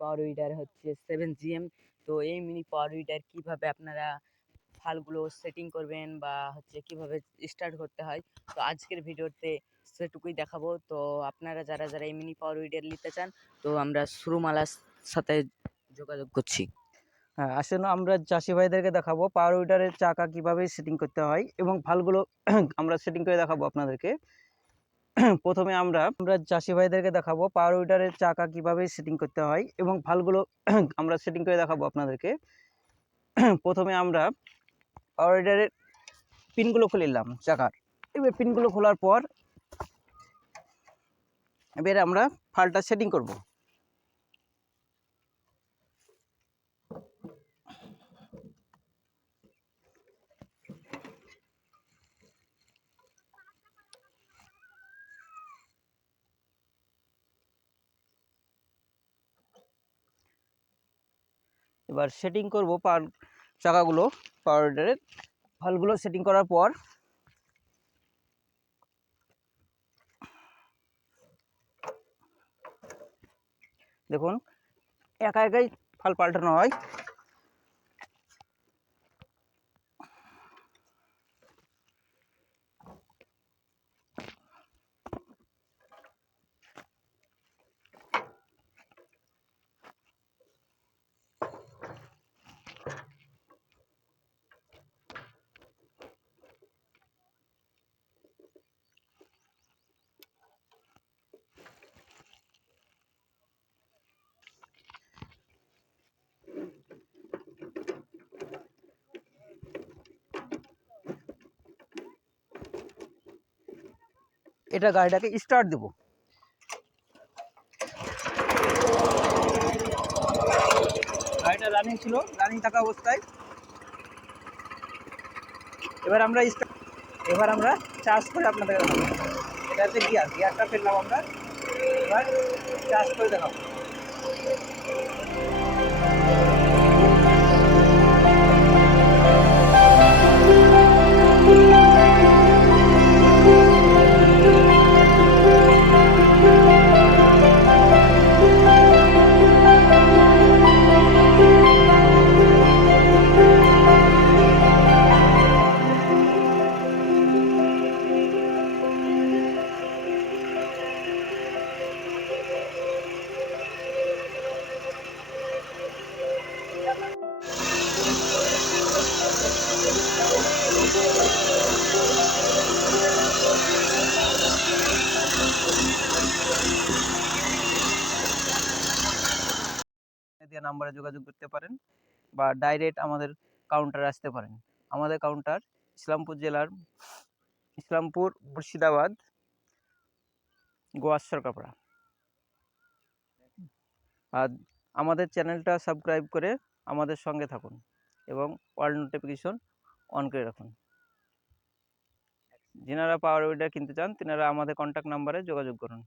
পাওয়ার weeder হচ্ছে 7GM। তো এই মিনি পাওয়ার উইডার কিভাবে আপনারা ফালগুলো সেটিং করবেন বা হচ্ছে কিভাবে স্টার্ট করতে হয়, তো আজকের ভিডিওতে সেটুকুই দেখাবো। তো আপনারা যারা যারা এই মিনি পাওয়ার উইডার নিতে চান, তো আমরা শুরুমালার সাথে যোগাযোগ করছি। হ্যাঁ, আসলে আমরা চাষি ভাইদেরকে দেখাবো পাওয়ার উইডারের চাকা কিভাবে সেটিং করতে হয় এবং ভালগুলো আমরা সেটিং করে দেখাবো আপনাদেরকে। প্রথমে আমরা চাষি ভাইদেরকে দেখাবো পাওয়ার উইডারের চাকা কিভাবে সেটিং করতে হয় এবং ভালগুলো আমরা সেটিং করে দেখাবো আপনাদেরকে। প্রথমে আমরা পাওয়ার উইডারের পিনগুলো খুলে নিলাম চাকার। এবার পিনগুলো খোলার পর এবার আমরা ফালটা সেটিং করব। এবার সেটিং করব চাকাগুলো। পাওয়ার উইডারের ভালগুলো সেটিং করার পর দেখুন একা একাই ফাল পাল্টানো হয়। এটা গাড়িটাকে স্টার্ট দেব। গাড়িটা রানিং ছিল, রানিং থাকা অবস্থায় এবার আমরা চার্জ করে আপনাদের দেখাবো। এটা হচ্ছে গিয়ারটা ফেললাম আমরা, এবার চার্জ করে দেখাবো। দিয়ে নাম্বারে যোগাযোগ করতে পারেন বা ডাইরেক্ট আমাদের কাউন্টারে আসতে পারেন। আমাদের কাউন্টার ইসলামপুর জেলার ইসলামপুর, মুর্শিদাবাদ, গোয়াশ্বর কাপড়া। আর আমাদের চ্যানেলটা সাবস্ক্রাইব করে আমাদের সঙ্গে থাকুন এবং অল নোটিফিকেশন অন করে রাখুন। যিনারা পাওয়ার উইডার কিনতে চান তিনারা আমাদের কন্ট্যাক্ট নাম্বারে যোগাযোগ করুন।